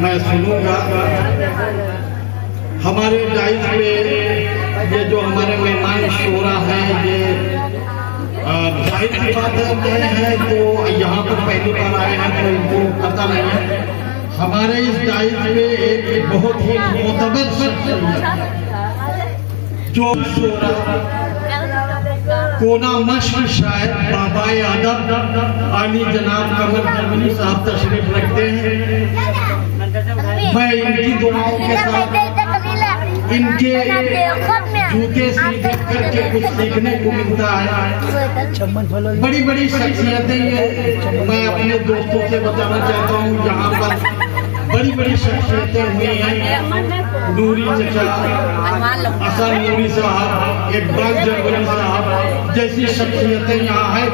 मैं सुनूंगा। हमारे डाइस पे ये जो हमारे मेहमान शोरा हैं, ये जाहिर सी बात है तो यहाँ पर पहली बार आए हैं तो इनको पता नहीं है। हमारे इस डाइस पे एक बहुत ही मोतबर शख्सियत जो शोरा कोना मश्क शायर बाबा अदब आली जनाब कमर जमनी साहब तशरीफ रखते हैं। मैं इनकी दुआओं के साथ इनके जूते सीधे करके कुछ सीखने को मिलता है। बड़ी बड़ी शख्सियतें ये मैं अपने दोस्तों से बताना चाहता हूँ, यहाँ पर बड़ी बड़ी शख्सियतें हुई हैं। नूरी चचा, असल नूरी साहब, इकबाल जंगली साहब जैसी शख्सियतें यहाँ है।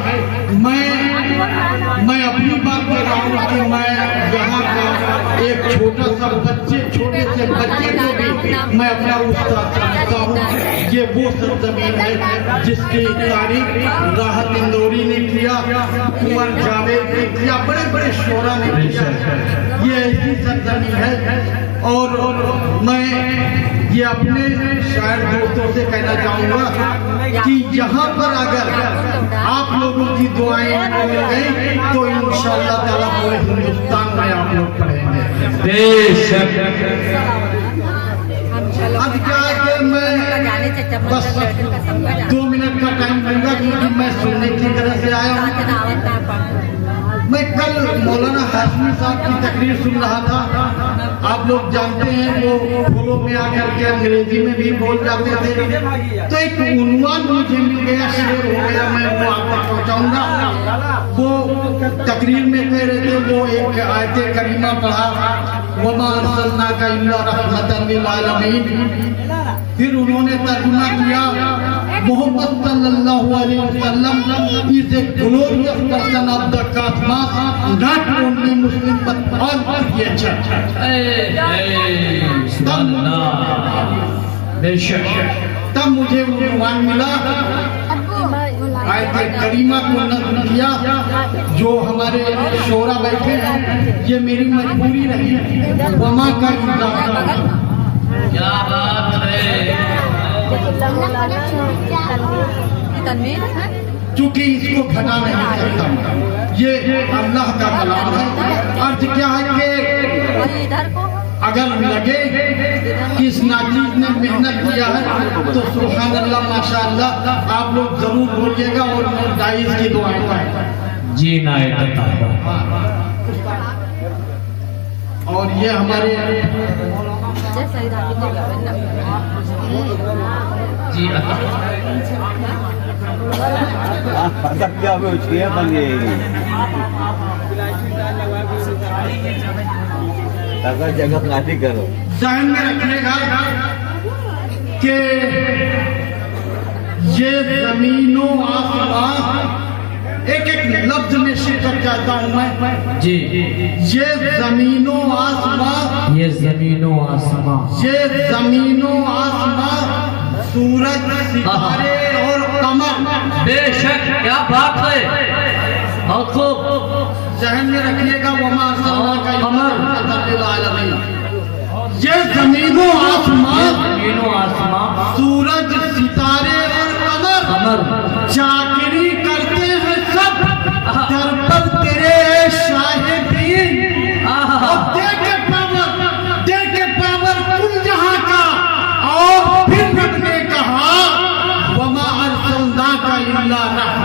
मैं अपनी बात कर रहा हूँ कि मैं यहाँ का एक छोटे से बच्चे को भी मैं अपना उस्ताद समझता हूँ। ये वो सरजमीन है जिसकी तारीफ राहत इंदौरी ने किया, कुंवर जावेद ने किया, बड़े बड़े शोरा ने किया। ये ऐसी सरजमीन है। और मैं ये अपने शायर दोस्तों से कहना चाहूँगा कि यहाँ पर अगर आप लोगों की दुआएं मिल गई तो इंशाअल्लाह ताला पूरे हिंदुस्तान में आप लोग पढ़ेंगे। बेशक। अब क्या है कि मैं बस 2 मिनट का टाइम दूंगा क्योंकि मैं सुनने की तरह से आया हूँ। मैं कल मौलाना हाशमी साहब की तकरीर सुन रहा था। आप लोग जानते हैं वो फूलों में आकर के अंग्रेजी में भी बोल जाते थे, तो एक उन्वान मुझे मिल गया, शेर हो गया, मैं वो आप तक पहुँचाऊंगा। वो तकरीर में कह रहे थे, वो एक आयत करीमा पढ़ा, वमा अरसलनाका इल्ला रहमतन लिल आलमीन। फिर उन्होंने तर्जुमा किया, मोहम्मद सल्लल्लाहु अलैहि वसल्लम is a glorious person of the Cosmos, not only Muslim but all creature. तब मुझे उन्वान मिला, आयत करीमा को नज़्म किया। जो हमारे शोरा बैठे हैं, ये मेरी मजबूरी रही। वमा का क्या बात है। चूंकि इसको घटा नहीं सकता, ये अल्लाह का कलाम है। अर्थ क्या है कि अगर लगे कि इस नाचीज ने मेहनत किया है तो सुभान अल्लाह माशाअल्लाह आप लोग जरूर बोलिएगा। और डाइस की दुआएं जी नायक। और ये हमारे जी क्या जगह नहीं करो। ध्यान में रखिएगा कि ये जमीनों आसमान, एक एक लफ्ज में शिरकत चाहता हूँ मैं जी। ये जमीनों आसमान, ये जमीनों आसमान, ये जमीनों आसमान, सूरज सितारे और कमर। बेशक। क्या बात है। बहुत खूब। जहन में रखिएगा, वमा अरसलनाका इल्ला रहमतन लिल आलमीन। ये जमीनों आसमान, सूरज सितारे और कमर चाकरी करते हैं सब दर पर तेरे शाहिदीन। दे के पावर कुल जहां का। और फिर रब ने कहा, वमा अरसलनाका इल्ला रहमतन।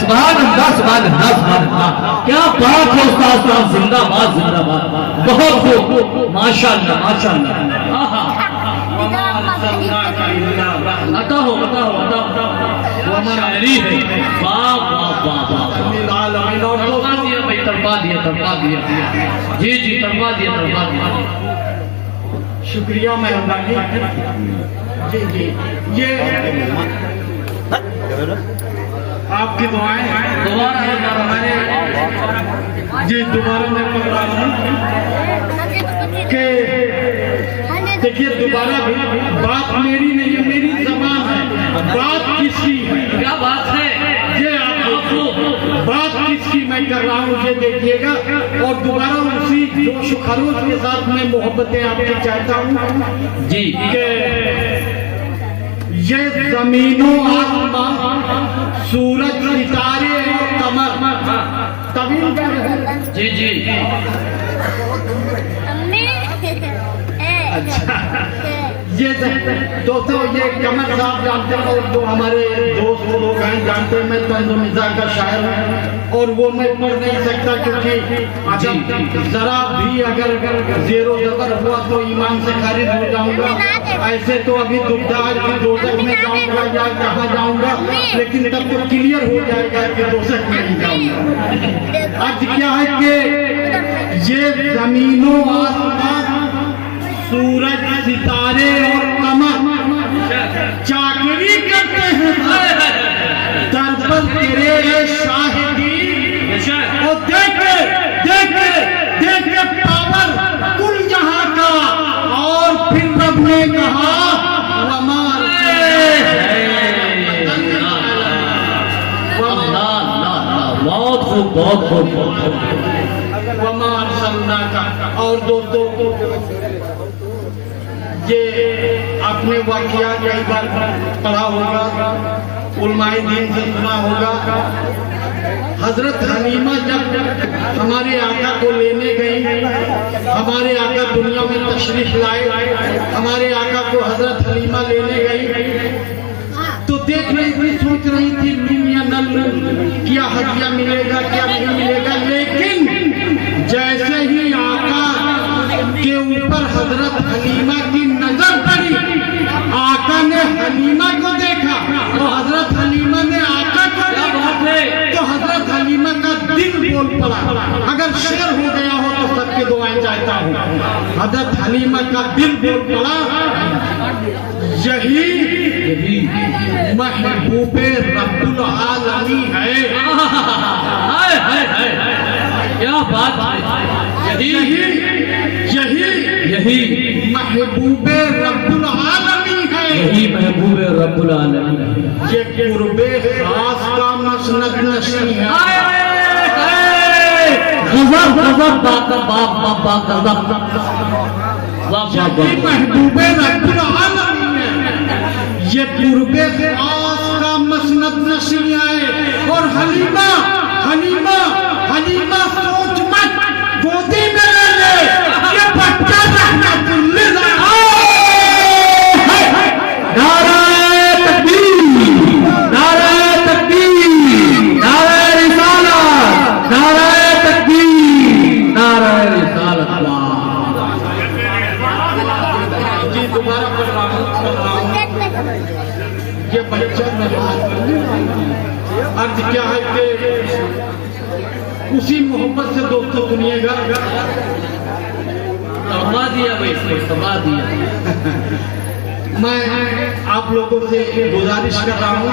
सुभान अल्लाह, सुभान अल्लाह, सुभान अल्लाह। क्या बात है उस्ताद साहब, जिंदाबाद जिंदाबाद। बहुत खूब, माशाअल्लाह माशाअल्लाह। बताओ बताओ बताओ। शायरी है। वाह वाह वाह वाह। तड़पा दिया भाई, तड़पा दिया तड़पा दिया। जी जी तड़पा दिया तड़पा दिया। शुक्रिया मेहरबानी। जी जी ये आपकी दुआएं दोबारा हमारे जी दोबारा मैं पढ़ रहा हूँ कि देखिए दोबारा भी बात मेरी नहीं है, मेरी ज़बान है, बात किसकी है। क्या बात है। ये आप बात किसकी मैं कर रहा हूँ ये देखिएगा, और दोबारा उसी जोश खरोश के साथ मैं मोहब्बतें आपसे चाहता हूँ जी कि ये जमीनों आसमान, सूरज, सितारे और कमर तवील जी जी ये दोस्तों ये कमर साहब जानते हैं, और जो हमारे दोस्त लोग हैं जानते हैं, मैं तंजुमिजा का शायर हूँ और वो मैं पढ़ नहीं सकता क्योंकि जरा भी अगर जेरो जबर हुआ तो ईमान से खारिज हो जाऊंगा। ऐसे तो अभी दुखदार की दोजख में जाऊंगा या कहाँ जाऊंगा, लेकिन तब तो क्लियर हो जाएगा कि दोजख में नहीं जाऊंगा। आज क्या है कि ये जमीनों आसमान, सूरज, सितारे और कमर चाकरी करते हैं दर पर तेरे शाहिदी, और देखे देखे देखे पावर कुल जहां का, और फिर रब ने कहा वमार बहुत खूब बहुत खूब वमार सन्ना का। और दोस्तों ये आपने वाकया कई बार पढ़ा होगा, उलमाए दीन से सुना होगा। हजरत हलीमा जब हमारे आका को लेने गई, हमारे आका दुनिया में तशरीफ लाए, हमारे आका को हजरत हलीमा लेने गई तो देख रही थी, सोच रही थी नून या नल क्या हदिया मिलेगा क्या नहीं मिलेगा, लेकिन जैसे ही आका के ऊपर हजरत हलीमा की नजर पड़ी, आका ने हलीमा को देखा तो हजरत हलीमा ने आका को देखा, तो हजरत हलीमा का दिल बोल पड़ा। अगर शेर हो गया हो तो सबके दुआएं चाहता हूँ। हजरत हलीमा का दिल बोल पड़ा, यही महबूबे रब्बुल आलमीन है। क्या बात है, यही महबूबे रब्बुल आलमीन है, यही महबूब रब्बुल आलमीन है। ये कुर्बे खास का मसनद नशी है। गजब गजब बाप बाप बाप गजब यही महबूबे रब्बुल आलमीन है, ये कुर्बे खास का मसनद नशी है। और हलीमा हलीमा हलीमा सोच मत, गोदी में ले ले, ये बच्चा रहमतुल्लाह। नारा तकबीर, नारा तकबीर, नारा रिसालत, नारा तकबीर, नारा रिसालत। जी दोबारा पढ़ रहा हूँ। ये बच्चा अर्ज क्या है कि उसी मोहब्बत से दोस्तों सुनिएगा। तमा दिया भाई, तमा दिया। मैं आप लोगों से गुजारिश कर रहा हूँ,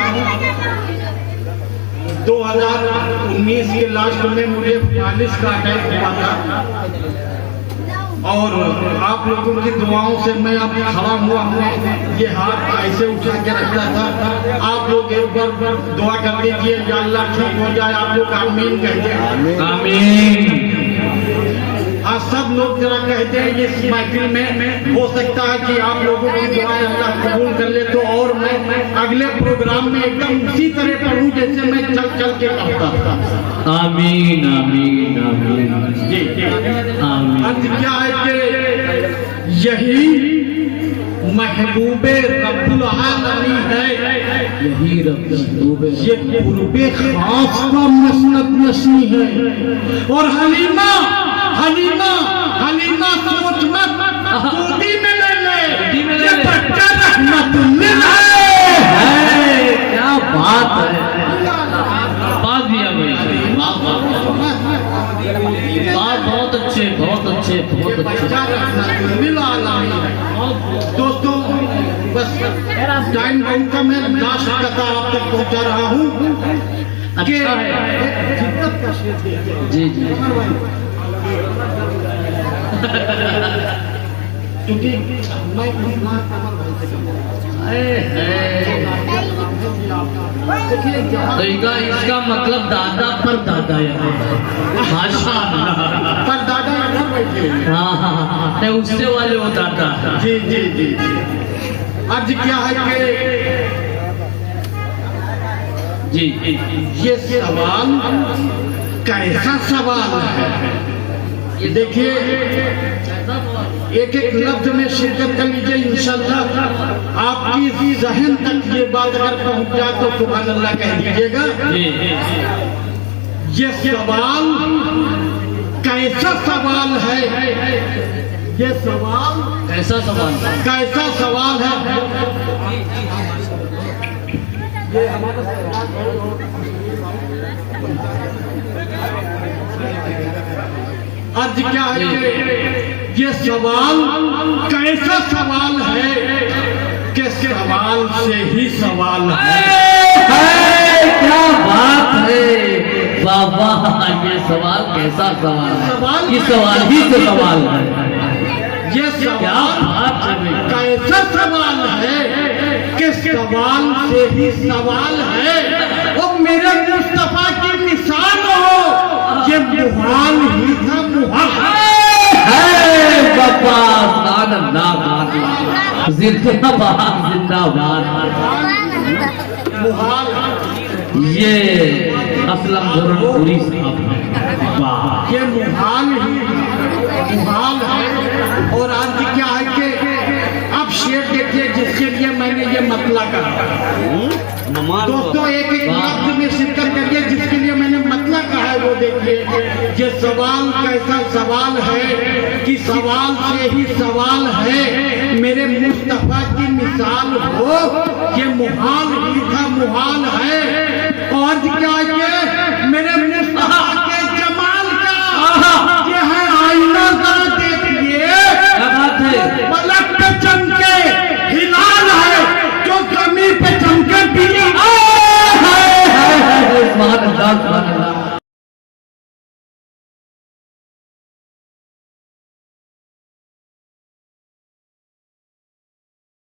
2019 के लास्ट में मुझे 40 का अटैक हुआ था, और आप लोगों की दुआओं से मैं अब खड़ा हुआ हूँ। ये हाथ ऐसे उठा के रखता था। आप लोग एक बार दुआ कर दीजिए या अल्लाह ठीक हो जाए। आप लोग आमीन कहते हैं, आमीन। आज सब लोग जरा कहते हैं ये महफिल में हो सकता है कि आप लोगों की दुआएं अल्लाह कबूल कर ले, तो और मैं अगले प्रोग्राम में एकदम उसी तरह पढ़ूं जैसे मैं चल चल के पढ़ता था। आमीन आमीन आमीन जी आमीन। अर्ज क्या है कि यही महबूबे रब्बुल आलमीन है, यही महबूब ये कुर्बे खास का मसनद नशी है। और हलीमा हलीमा हलीमा सोच मत, गोदी में ले ले, ये बच्चा रहमतुल्लाह है। क्या बात है, बात दिया भाई, बात बहुत अच्छे बहुत अच्छे बहुत अच्छे। बच्चा रहमतुल्लाह है। दोस्तों बस टाइम बहुत कम है, लास्ट कथा आप तक पहुंचा रहा हूँ। अच्छा है जी जी। क्योंकि मैं मुसलमान कमर भाई से कहूँगा। देखिए तो इसका मतलब दादा पर दादा है। माशाअल्लाह। पर दादा इधर बैठे हैं। हाँ नहीं उससे वाले वो दादा। जी जी जी। आज क्या है कि जी ये सवाल कैसा सवाल है? देखिए एक एक लफ्ज में शिरकत कर लीजिए, इंशाअल्लाह आपकी जहन तक ये बात अगर पहुंच जाए तो सुभान अल्लाह कह दीजिएगा। ये सवाल कैसा सवाल है? ये सवाल कैसा सवाल? कैसा सवाल है? ये हमारा अर्ज क्या है कि ये सवाल कैसा सवाल है कि सवाल से ही सवाल है। क्या बात है बाबा, ये सवाल कैसा सवाल है? ये सवाल ही से सवाल है। ये क्या बात है? कैसा सवाल है कि सवाल से ही सवाल है। और मेरे मुस्तफा की मिसाल हो, ये मुहाल ही था, मुहाल है बाबा। जिंदाबाद जिंदाबाद। मुहाल ये असलम पूरी साहब है। वाह ये मुहाल है। और आज क्या है कि अब शेर देखिए जिसके लिए मैंने ये मतला कहा। दोस्तों एक एक लफ्ज में शिरकत करिए जिसके लिए मैंने मतला कहा है वो देखिए। ये सवाल कैसा सवाल है कि सवाल से ही सवाल है। मेरे मुस्तफा की मिसाल हो, ये मुहाल ही था, मुहाल है। और क्या ये मेरे मुस्तफा के जमाल का ये है आईना, जरा देखिए पलक पे चमके हिलाल है, जो कमी पे चमके बिल्ली। सुभान अल्लाह।